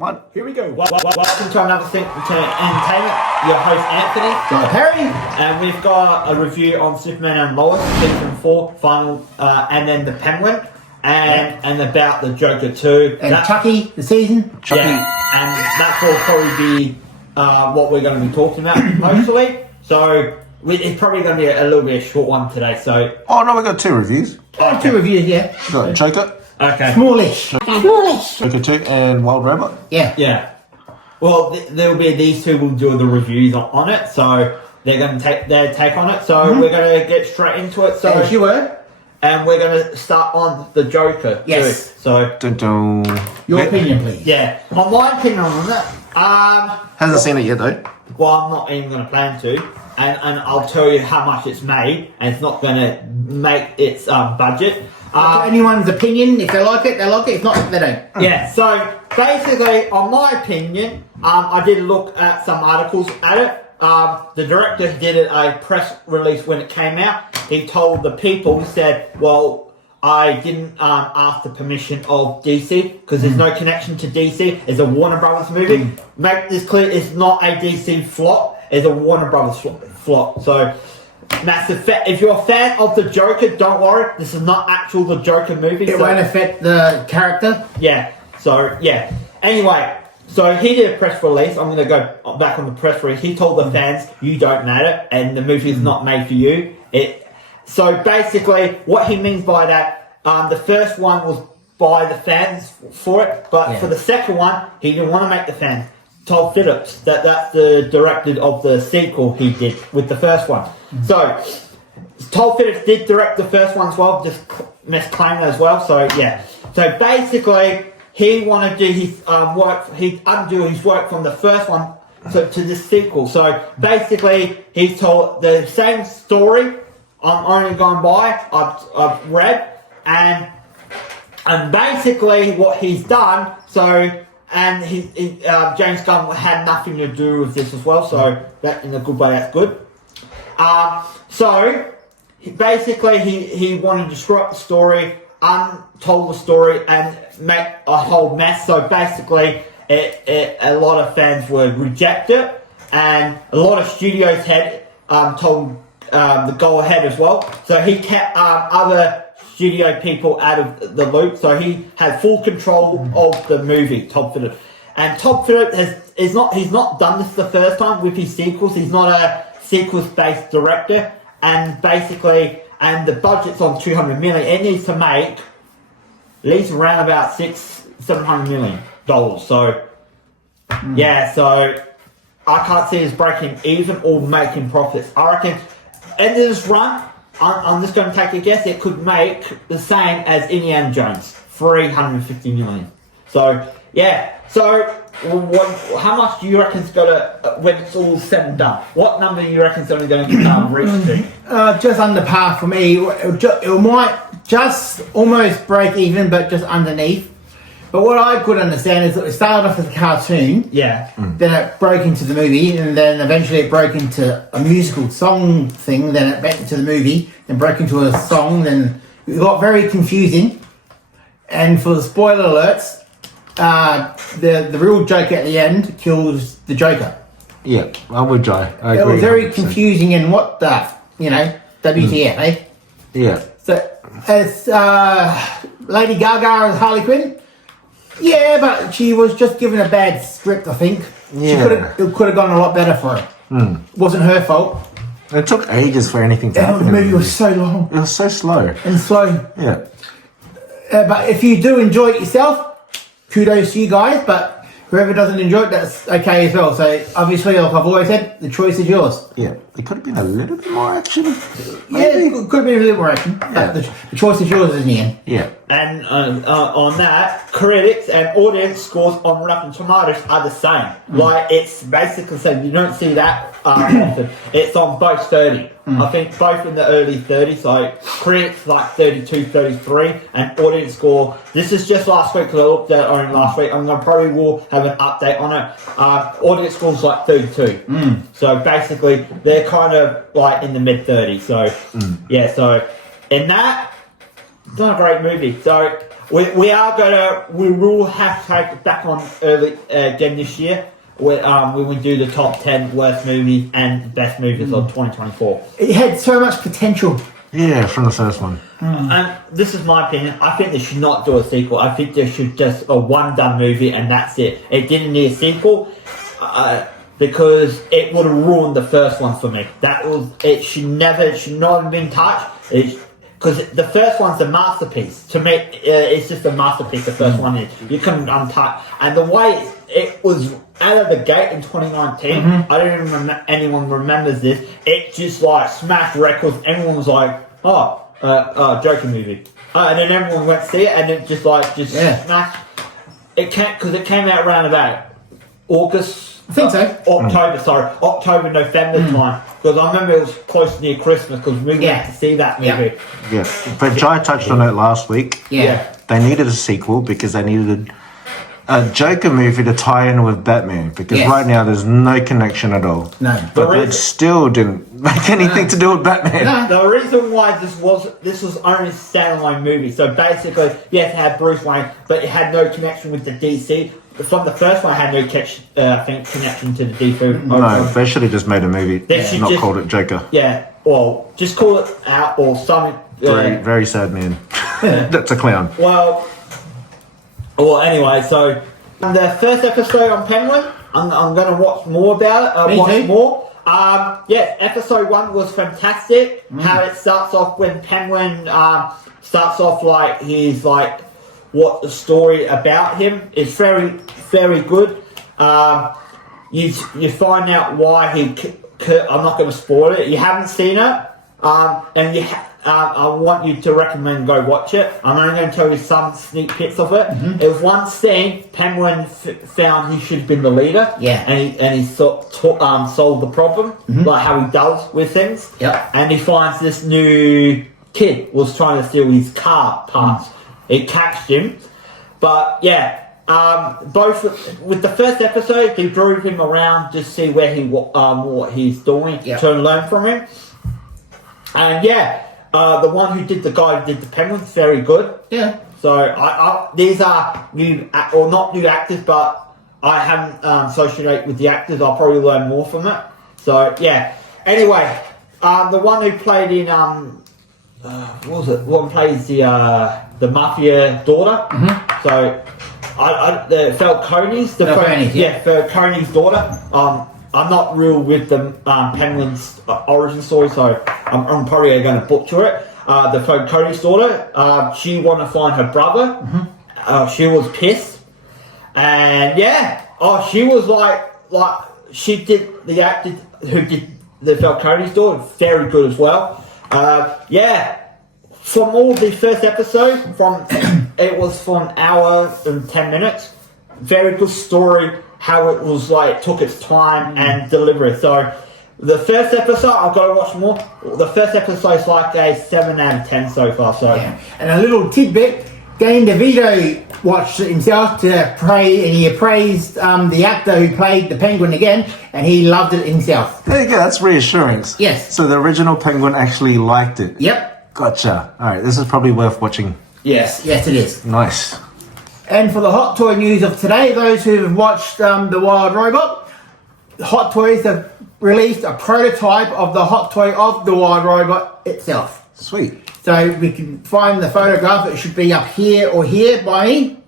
One. Here we go. Welcome to another thing to Entertainment. Your host Anthony. Guy Perry. And we've got a review on Superman and Lois, season 4, final, and then the Penguin, and about the Joker 2. And Chucky, the season. Chucky. Yeah, and that will probably be what we're going to be talking about mostly. So it's probably going to be a little bit of a short one today. So. Oh no, we got 2 reviews. Okay. 2 reviews, yeah. We got Joker. Okay. Smallish. Joker 2 and Wild Robot. Yeah. Yeah. Well, there'll be these 2 will do the reviews on it, so they're going to take their take on it. So we're going to get straight into it. So as you were. And we're going to start on the Joker. Yes. Too. So. Dun-dun. Your opinion, please. Yeah. On my opinion on it. Hasn't seen it yet though. Well, I'm not even going to plan to, and I'll tell you how much it's made, and it's not going to make its budget. Anyone's opinion, if they like it, they like it. If not, they don't. Yeah, so basically, on my opinion, I did look at some articles at it. The director did a press release when it came out. He told the people, he said, well, I didn't ask the permission of DC, because there's no connection to DC. It's a Warner Brothers movie. Make this clear, it's not a DC flop, it's a Warner Brothers flop. So, massive if you're a fan of the Joker, don't worry, this is not actual the Joker movie. It won't affect the character. Yeah. So yeah. Anyway, so he did a press release. I'm gonna go back on the press release. He told the fans, "You don't matter, and the movie is not made for you." So basically, what he means by that, the first one was by the fans for it, but for the second one, he didn't want to make the fans. Todd Phillips, that's the director of the sequel he did with the first one. So, Todd Phillips did direct the first one as well, just misclaimed as well, so yeah. So basically, he wanted to do his work, he'd undo his work from the first one to this sequel. So basically, he's told the same story, I'm only going by, I've read, and basically what he's done, so... And James Gunn had nothing to do with this as well, so that in a good way, that's good. So basically, he wanted to screw up the story, untold the story, and make a whole mess. So basically, a lot of fans would reject it, and a lot of studios had told the go ahead as well. So he kept other studio people out of the loop, so he had full control of the movie, Todd Phillips. And Todd Phillips he's not done this the first time with his sequels. He's not a sequels-based director, and basically, and the budget's on $200 million. It needs to make at least around about $700 million. So yeah, so I can't see us breaking even or making profits. I reckon end of this run, I'm just going to take a guess, it could make the same as Indiana Jones, $350 million. So, yeah. So, how much do you reckon it's got to, when it's all said and done, what number do you reckon it's only going to reach to? Just under par for me. It might just almost break even, but just underneath. But what I could understand is that it started off as a cartoon. Yeah. Then it broke into the movie, and then eventually it broke into a musical song thing. Then it went into the movie, then broke into a song. Then it got very confusing. And for the spoiler alerts, the real Joker at the end kills the Joker. Yeah, I'm with Jai. I agree. It was very confusing, and what the, WTF, eh? Yeah. So, as Lady Gaga as Harley Quinn, yeah, but she was just given a bad script, I think. Yeah. It could have gone a lot better for her. It wasn't her fault. It took ages for anything to happen. The movie was so long. It was so slow. And slow. Yeah. But if you do enjoy it yourself, kudos to you guys, but whoever doesn't enjoy it, that's okay as well. So, obviously, like I've always said, the choice is yours. Yeah. It could have been a little bit more action. Yeah, it could have been a little more action. Yeah. But the choice is yours in the end. Yeah. And on that, critics and audience scores on Rotten Tomatoes are the same. Like, it's basically the same. You don't see that often. It's on both 30. I think both in the early 30s. So critics like 32, 33, and audience score. This is just last week because I looked at it only last week. I'm gonna probably will have an update on it. Audience score's like 32. So basically, they're kind of like in the mid 30s. So yeah. So in that, it's not a great movie. So we will have to take it back on early again this year. When we do the top 10 worst movies and best movies of 2024. It had so much potential. Yeah, from the first one. And this is my opinion. I think they should not do a sequel. I think they should just a one-done movie and that's it. It didn't need a sequel because it would have ruined the first one for me. It should not have been touched. Because the first one's a masterpiece. To me, it's just a masterpiece. The first one is. You couldn't untouch. And the way it was out of the gate in 2019, I don't even remember anyone remembers this. It just like smashed records. Everyone was like, Joker movie. And then everyone went to see it and it just smashed. It came out around about August. I think so. October, November time. Because I remember it was close near Christmas because we went to see that movie. Yeah. But Jai touched on it last week. Yeah. They needed a sequel because they needed a Joker movie to tie in with Batman. Because right now there's no connection at all. No. But it still didn't make anything to do with Batman. No. The reason why this was only a standalone movie. So basically, yes, it had Bruce Wayne, but it had no connection with the DC. From the first one, I had no connection to the DC. No, they should have just made a movie, not called it Joker. Yeah, well, just call it out or something. Very, very sad man. That's a clown. Well, anyway, so the first episode on Penguin, I'm going to watch more about it. Me too. More. Episode 1 was fantastic. How it starts off when Penguin starts off like he's like. What the story about him is very, very good. You find out why he. I'm not going to spoil it. You haven't seen it, and I want you to recommend go watch it. I'm only going to tell you some sneak peeks of it. It was one scene. Penguin found he should have been the leader. Yeah, and he solved the problem, like how he does with things. Yeah, and he finds this new kid was trying to steal his car parts. It catched him, but both with the first episode, he drove him around to see where what he's doing to learn from him. And the one who did the Penguin, very good. Yeah. So these are new or not new actors, but I haven't associated with the actors. I'll probably learn more from it. So Anyway, the one who played in what was it? One plays the mafia daughter. So, the Falcone's Falcone's daughter. I'm not real with the Penguin's origin story, so I'm probably going to butcher it. The Falcone's daughter. She wanted to find her brother. She was pissed, and she was like she did the actor who did the Falcone's daughter very good as well. From all the first episode, it was for an hour and 10 minutes. Very good story, how it was like took its time and delivery. So the first episode, I've got to watch more. The first episode is like a 7 out of 10 so far. So and a little tidbit: Danny DeVito watched it himself to pray, and he appraised the actor who played the Penguin again, and he loved it himself. There you go. That's reassurance. Yes. So the original Penguin actually liked it. Yep. Gotcha. All right, this is probably worth watching. Yes, it is. Nice. And for the Hot Toy news of today, those who have watched The Wild Robot, Hot Toys have released a prototype of the Hot Toy of The Wild Robot itself. Sweet. So we can find the photograph. It should be up here or here by me,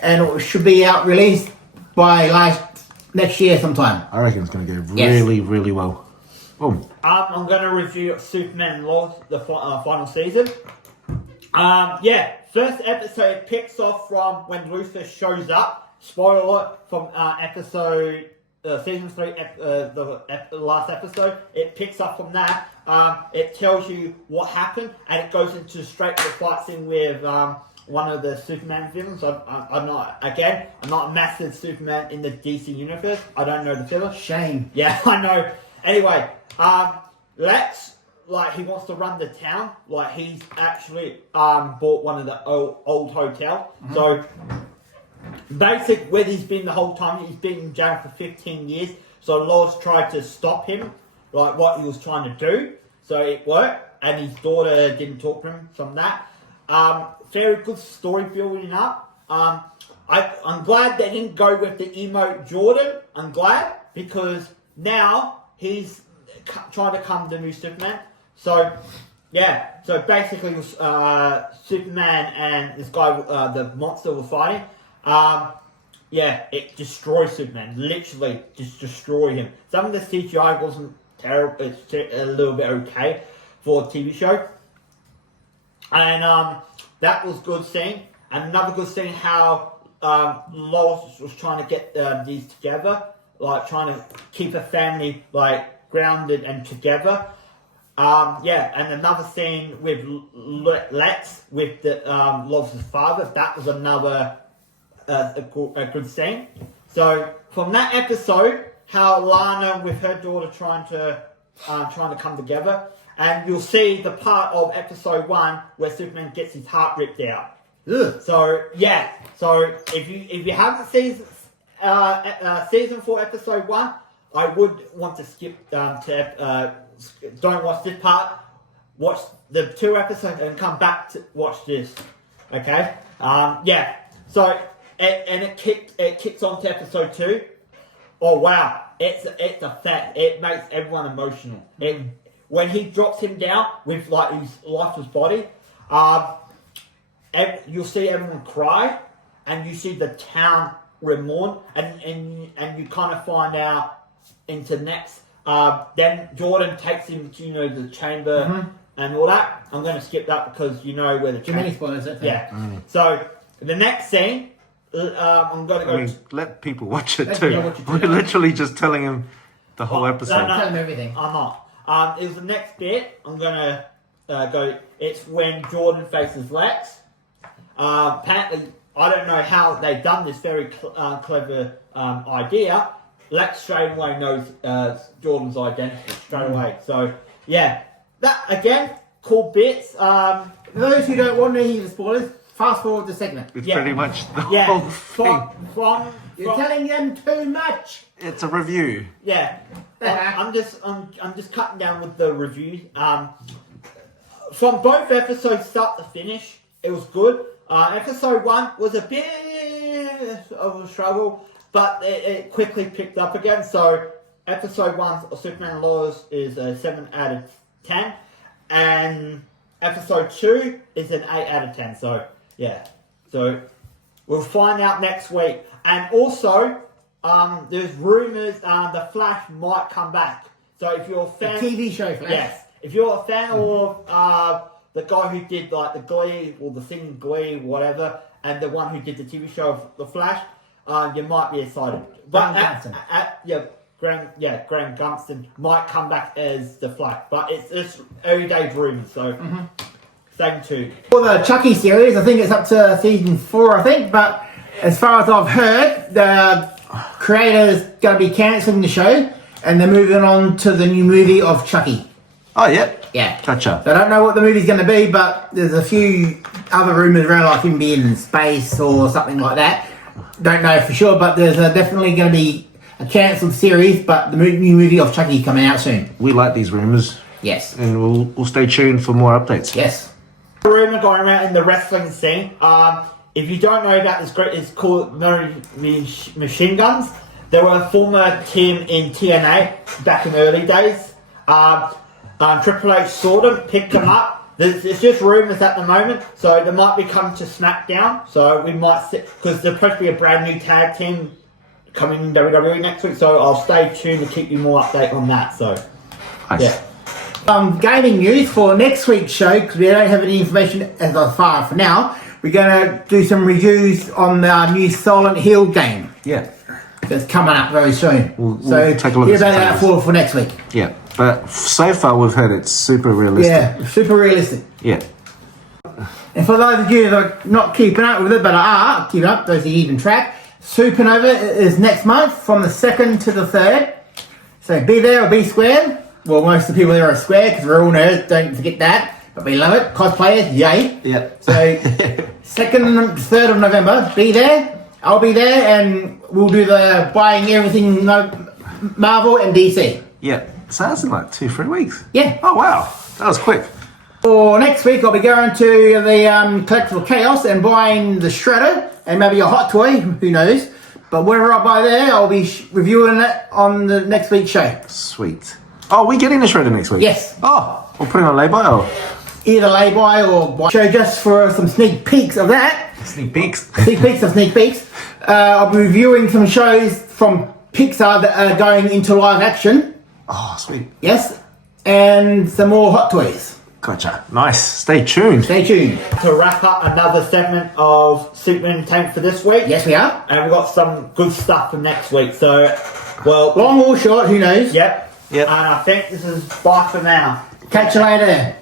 and it should be out released by next year sometime. I reckon it's going to go really, really well. Boom. I'm going to review Superman Lost, the final season. First episode picks off from when Luthor shows up. Spoiler from episode season 3, the last episode. It picks up from that. It tells you what happened, and it goes into straight to the fight scene with one of the Superman villains. I'm not a massive Superman in the DC universe. I don't know the villain. Shame. Yeah, I know. Anyway, Lex, he wants to run the town. He's actually bought one of the old hotels. So, basically, where he's been the whole time, he's been in jail for 15 years. So, Lois tried to stop him, what he was trying to do. So, it worked, and his daughter didn't talk to him from that. very good story building up. I'm glad they didn't go with the emo Jordan. I'm glad because now he's trying to come the new Superman. So yeah, so basically Superman and this guy, the monster were fighting. Yeah, it destroyed Superman. Literally just destroyed him. Some of the CGI wasn't terrible. It's a little bit okay for a TV show. And that was good scene. And another good scene how Lois was trying to get these together, like trying to keep a family like grounded and together. Yeah, and another scene with Lex with the Lois' father. That was another a good scene. So from that episode, how Lana with her daughter trying to come together. And you'll see the part of episode 1 where Superman gets his heart ripped out. Ugh. So yeah, so if you haven't seen season 4 episode 1, I would want to skip don't watch this part. Watch the 2 episodes and come back to watch this. Okay. Yeah. So it kicks on to episode 2. Oh wow, it's a fact. It makes everyone emotional. When he drops him down with like his lifeless body, you'll see everyone cry, and you see the town mourn, and you kind of find out into next. Then Jordan takes him to the chamber and all that. I'm going to skip that because you know where the Too many spoilers. I think. Yeah. So the next scene, I'm going to go. I mean, let people watch it Let too. people watch it too. We're literally just telling him the whole episode. no. Tell him everything. I'm not. It was the next bit. I'm gonna go. It's when Jordan faces Lex. Apparently, I don't know how they've done this very clever idea. Lex straight away knows Jordan's identity straight away. So yeah, that again, cool bits. For those who don't want to hear the spoilers, fast forward the segment. It's Yeah. pretty much the Yeah, whole thing. from You're telling them too much. It's a review. yeah. I'm just cutting down with the reviews. From both episodes, start to finish, it was good. Episode 1 was a bit of a struggle, but it quickly picked up again. So, episode 1 of Superman and Lois is a 7 out of 10, and episode 2 is an 8 out of 10. So, yeah. So, we'll find out next week. And also, there's rumours the Flash might come back. So if you're a fan, TV show, Flash. yes. If you're a fan of the guy who did like the Glee or the singing Glee, whatever, and the one who did the TV show of the Flash, you might be excited. Graham Gunston. Graham Gunston might come back as the Flash, but it's early days rumours. So stay tuned. For the Chucky series, I think it's up to season 4, I think, but as far as I've heard, the creator's going to be cancelling the show and they're moving on to the new movie of Chucky. Oh, yep. Yeah. Gotcha. So I don't know what the movie's going to be, but there's a few other rumours around, like him being in space or something like that. Don't know for sure, but there's definitely going to be a cancelled series, but the new movie of Chucky coming out soon. We like these rumours, Yes. and we'll stay tuned for more updates. Yes. A rumour going around in the wrestling scene. If you don't know about this group, it's called Machine Guns. They were a former team in TNA back in the early days. Triple H saw them, picked them up. There's just rumours at the moment, so they might be coming to SmackDown. So we might see, because there's supposed to be a brand new tag team coming in WWE next week. So I'll stay tuned to keep you more update on that. So Nice. yeah. Gaming news for next week's show, because we don't have any information as far for now. We're going to do some reviews on the new Silent Hill game. Yeah. That's coming up very soon. We'll so take a look hear at some about that trailers. for next week. Yeah. But so far we've heard it's super realistic. Yeah, super realistic. Yeah. And for those of you that are not keeping up with it, but are keeping up, those who even track, Supernova is next month from the 2nd to the 3rd. So be there or be squared. Well, most of the people there are squared because we're all nerds, don't forget that. But we love it. Cosplayers, yay. Yeah. So 2nd and 3rd of November, be there. I'll be there and we'll do the buying everything Marvel and DC. Yeah. So that's in like 2-3 weeks. Yeah. Oh wow, that was quick. For next week, I'll be going to the Collectible Chaos and buying the Shredder and maybe a Hot Toy, who knows. But wherever I buy there, I'll be reviewing it on the next week's show. Sweet. Oh, we getting the Shredder next week? Yes. Oh, we'll put it on lay-by or? Either lay-by or buy. So just for some sneak peeks of that. Sneak peeks. Sneak peeks. I'll be reviewing some shows from Pixar that are going into live action. Oh, sweet. Yes. And some more Hot Toys. Gotcha. Nice. Stay tuned. Stay tuned. To wrap up another segment of Superman Entertainment for this week. Yes, we are. And we've got some good stuff for next week. So, well, Long or short, who knows? Yep. Yep. And I think this is bye for now. Catch you later.